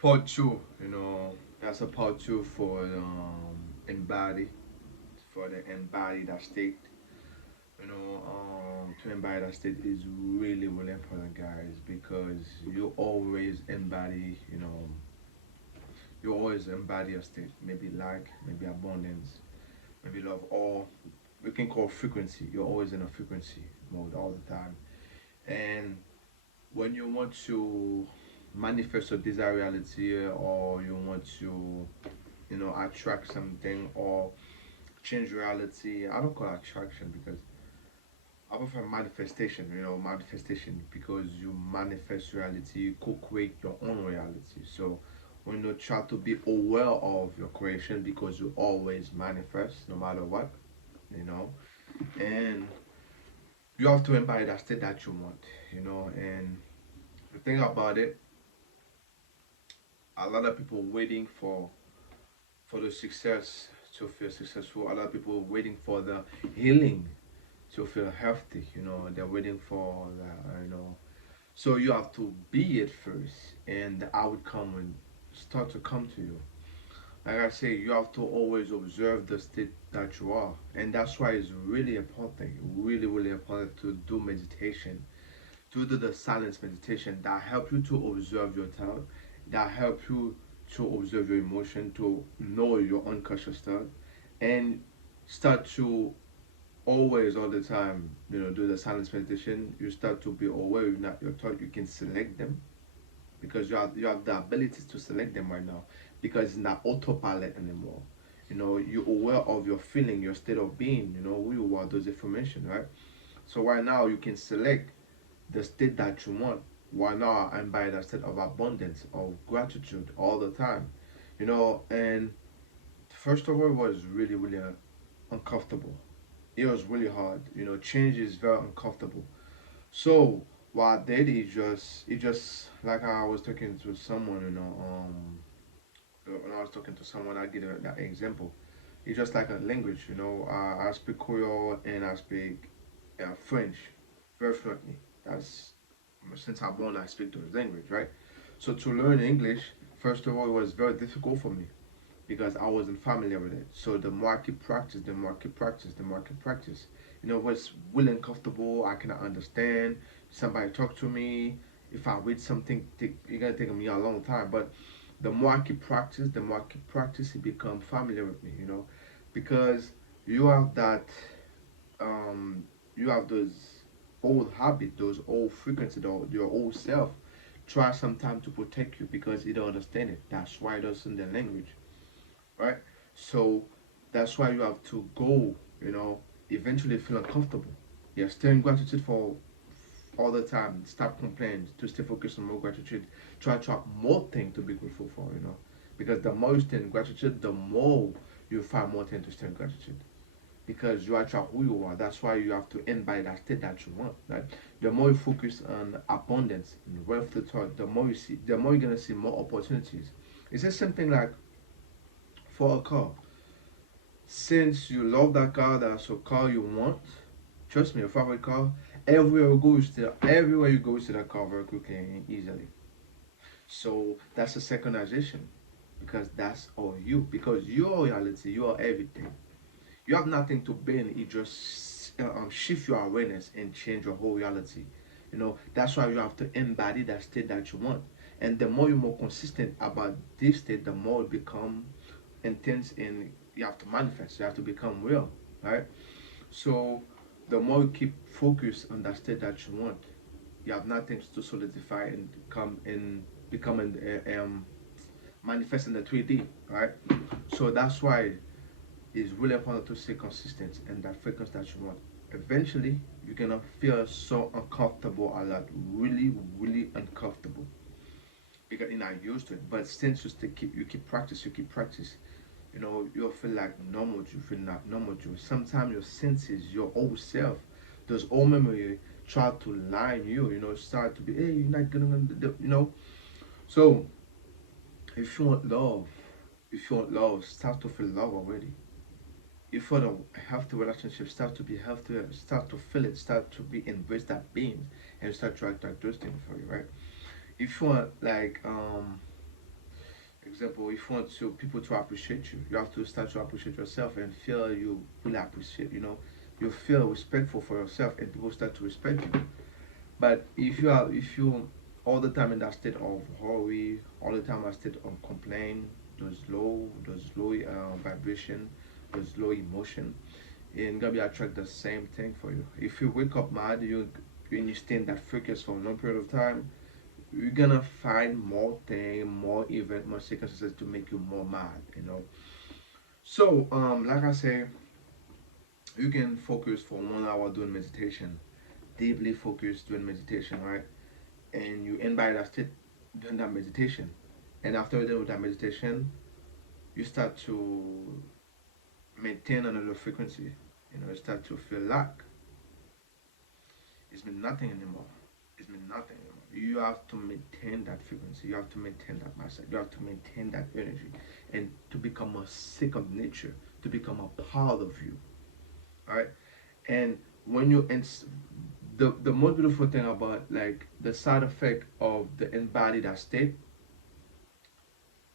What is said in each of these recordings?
Part two, that's a part two for embody, for the embody that state. To embody that state is really, really important, guys, because you always embody, you always embody a state, maybe lack, maybe abundance, maybe love, or we can call frequency. You're always in a frequency mode all the time. And when you want to manifest a desired reality, or you want to, attract something or change reality, I don't call it attraction because I prefer manifestation, manifestation because you manifest reality, you co-create your own reality. So when you try to be aware of your creation because you always manifest no matter what, you know, and you have to embody that state that you want, and the thing about it, a lot of people waiting for the success to feel successful. A lot of people waiting for the healing to feel healthy. They're waiting for the, So you have to be it first, and the outcome will start to come to you. Like I say, you have to always observe the state that you are, and that's why it's really important, really, really important to do meditation, to do the silence meditation that help you to observe your thought, that help you to observe your emotion, to know your unconscious thought, and start to always all the time, do the silence meditation. You start to be aware of not your thought. You can select them because you have the ability to select them right now because it's not autopilot anymore. You're aware of your feeling, your state of being. Who you are, those information, right? So right now you can select the state that you want. Right now I'm by the state of abundance, of gratitude all the time. And first of all, it was really, really uncomfortable. It was really hard. Change is very uncomfortable. So what I did is just like I was talking to someone, when I was talking to someone, I give that example. It's just like a language, I speak Creole and I speak French very fluently. That's since I'm born, I speak those language, right? So to learn English, first of all, it was very difficult for me because I wasn't familiar with it. So the more I keep practice, the more I keep practice, the more I keep practice. It was really uncomfortable. I cannot understand. Somebody talk to me. If I read something, it's gonna take me a long time. But the more I keep practice, the more I keep practice, it become familiar with me. Because you have that, you have those old habit, those old frequency, your old self. Try sometime to protect you because you don't understand it. That's why it doesn't the language, right? So that's why you have to go, eventually feel uncomfortable. Yeah, stay in gratitude for all the time. Stop complaining, to stay focused on more gratitude. Try more things to be grateful for. Because the more you stay in gratitude, the more you find more things to stay in gratitude. Because you attract who you are. That's why you have to end by that state that you want. Right? The more you focus on abundance and wealth to thought, the more you see, the more you're gonna see more opportunities. It's just something like for a car. Since you love that car, that's a car you want. Trust me, your favorite car. Everywhere you go, you see that car very quickly and easily. So that's a secondization because that's all you. Because your reality, you are everything. You have nothing to bend. It just shift your awareness and change your whole reality. That's why you have to embody that state that you want. And the more you're more consistent about this state, the more it become intense and you have to manifest. You have to become real, right? So the more you keep focused on that state that you want, you have nothing to solidify and become manifest in the 3D, right? So that's why it's really important to stay consistent in that frequency that you want. Eventually, you're gonna feel so uncomfortable a lot, really, really uncomfortable because you're not used to it. But since you keep practice, you'll feel like normal. You feel not normal. You sometimes your senses, your old self, those old memory try to line you. Start to be, hey, you're not gonna. So if you want love, start to feel love already. If you want a healthy relationship, start to be healthy, start to feel it, start to be embrace that being, and start to attract those things for you, right? If you want like Example, if you want to people to appreciate you, you have to start to appreciate yourself and feel you really appreciate. You feel respectful for yourself, and people start to respect you. But if you all the time in that state of worry, all the time in that state of complaint, those low vibration, those low emotion, and gonna be attract the same thing for you. If you wake up mad, you stay in that focus for a long period of time, you're gonna find more thing, more event, more circumstances to make you more mad. So like I say, you can focus for 1 hour doing meditation, deeply focused doing meditation, right? And you end by that state doing that meditation. And after you're done with that meditation, you start to maintain another frequency. You start to feel like it's been nothing anymore. It's been nothing anymore. You have to maintain that frequency. You have to maintain that mindset. You have to maintain that energy, and to become a second nature, to become a part of you. All right. And when you the most beautiful thing about like the side effect of the embodied that state,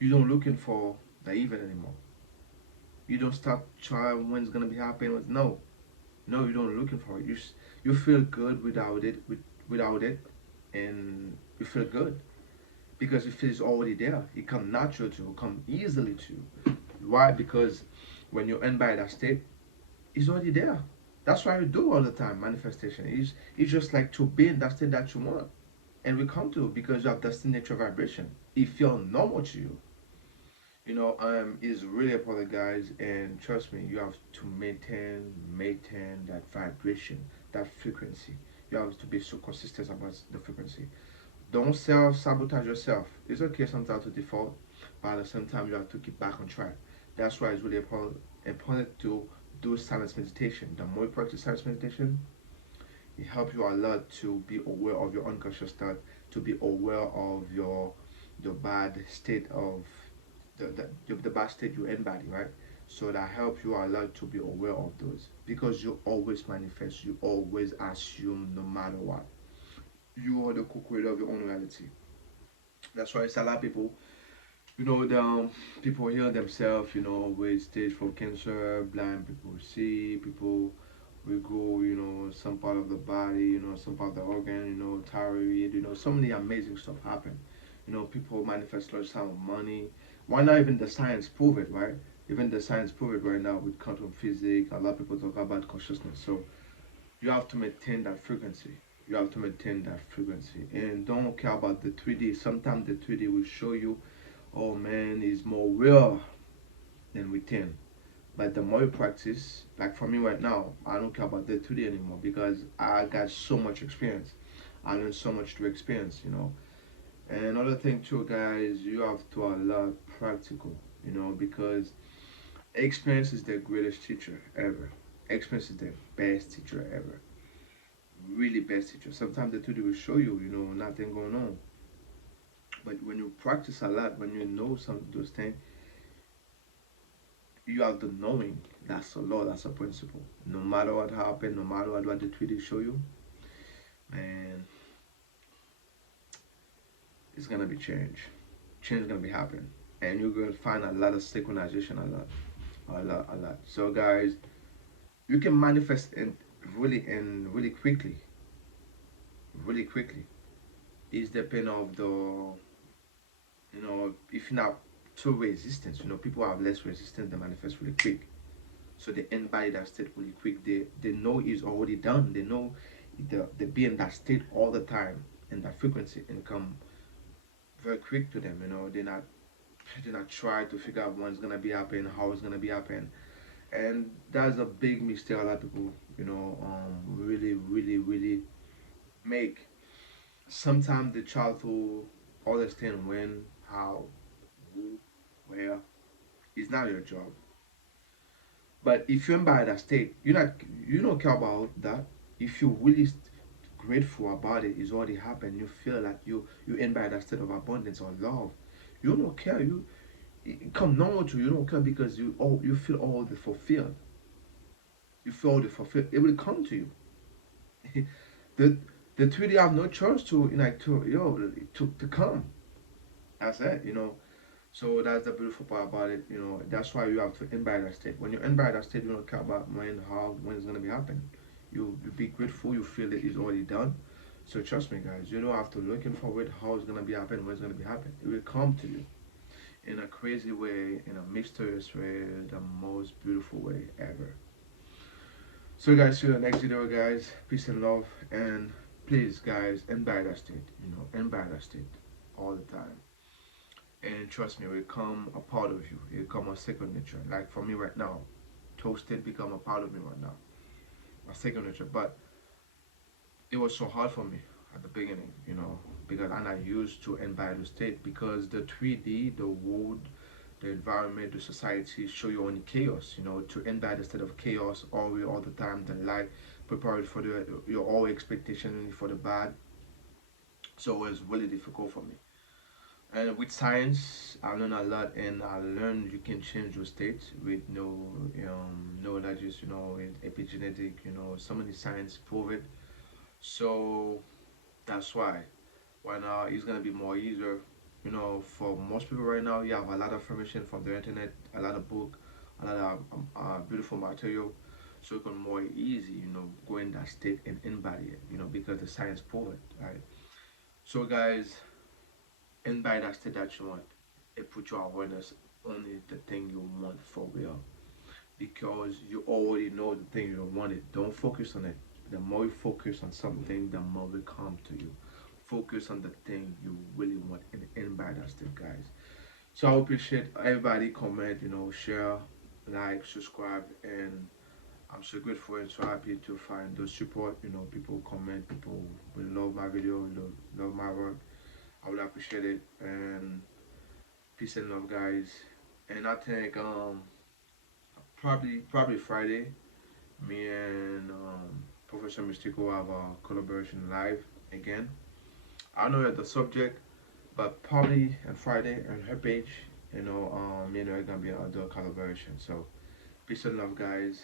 you don't looking for the event anymore. You don't start trying when it's gonna be happening. No, no, you don't looking for it. You feel good without it, without it, and you feel good because you feel it's already there. It come natural to you, come easily to you. Why? Because when you end by that state, it's already there. That's why you do all the time manifestation. It's just like to be in that state that you want, and we come to it because you have that signature vibration. It feels normal to you. Is really important, guys, and trust me, you have to maintain that vibration, that frequency. You have to be so consistent about the frequency. Don't self sabotage yourself. It's okay sometimes to default, but at the same time you have to keep back on track. That's why it's really important to do silence meditation. The more you practice silence meditation, it helps you a lot to be aware of your unconscious thought, to be aware of your bad state of the bad state you embody, right? So that helps you a lot to be aware of those, because you always manifest, you always assume no matter what. You are the co-creator of your own reality. That's why it's a lot of people, people heal themselves, with stage 4 cancer, blind people see, people will go, some part of the body, some part of the organ, thyroid, so many amazing stuff happen. People manifest large sum of money. Why not even the science prove it, right? Even the science prove it right now with quantum physics. A lot of people talk about consciousness. So you have to maintain that frequency. You have to maintain that frequency. And don't care about the 3D. Sometimes the 3D will show you, oh man, is more real than within. But the more you practice, like for me right now, I don't care about the 2D anymore because I got so much experience. I learned so much to experience. And another thing too, guys, you have to allow practical, because experience is the greatest teacher ever. Experience is the best teacher ever. Really best teacher. Sometimes the 2D will show you, nothing going on. But when you practice a lot, when you know some of those things, you have the knowing. That's a law, that's a principle. No matter what happened, no matter what the 3D show you, man, it's gonna be change. Change is gonna be happening. And you're gonna find a lot of synchronization, a lot. So guys, you can manifest really quickly. Really quickly. It's depend of the if you're not too resistance, people have less resistance, they manifest really quick. So they end by that state really quick. They know it's already done. They know they be in that state all the time in that frequency and come very quick to them. They're not try to figure out when it's gonna be happening, how it's gonna be happening. And that's a big mistake a lot of people, really, really, really make. Sometimes they try to understand when, how, who, where. It's not your job. But if you're in by that state, you don't care about that. If you're really grateful about it, it's already happened. You feel like you in by that state of abundance or love. You don't care. It come normal to you. You don't care because you feel all the fulfilled. You feel all the fulfilled. It will come to you. the the 3D have no choice to to come. That's it. So that's the beautiful part about it. You know, that's why you have to embody that state. When you embody that state, you don't care about when, how, when it's gonna be happening. You be grateful. You feel it is already done. So trust me, guys. You don't have to looking forward how it's gonna be happening, when it's gonna be happening. It will come to you in a crazy way, in a mysterious way, the most beautiful way ever. So guys, see you in the next video, guys. Peace and love, and please, guys, embody that state. You know, embody that state all the time. And trust me, it will become a part of you. It will become a second nature. Like for me right now, toasted become a part of me right now, a second nature. But it was so hard for me at the beginning, you know, because I'm not used to environmental state, because the 3D, the world, the environment, the society show you only chaos, you know, to embed the state of chaos all the time, the light prepared for the your all expectation for the bad. So it was really difficult for me. And with science, I learned a lot, and I learned you can change your state with no that just with epigenetic, so many science prove it. So that's why right now it's gonna be more easier. For most people right now, you have a lot of information from the internet, a lot of book, a lot of beautiful material. So it's gonna more easy, go in that state and embody it, because the science prove it, right? So guys, embody that state that you want. It put your awareness only the thing you want for real, because you already know the thing you want it. Don't focus on it. The more you focus on something, the more will come to you. Focus on the thing you really want and embody that state, guys. So I appreciate everybody comment, share, like, subscribe, and I'm so grateful and so happy to find those support. People comment, people will love my video, love my work. I would appreciate it, and peace and love, guys. And I think probably Friday, me and Professor Mystico have a collaboration live again. I don't know the subject, but probably on Friday on her page, me and her are gonna be do a collaboration. So peace and love, guys.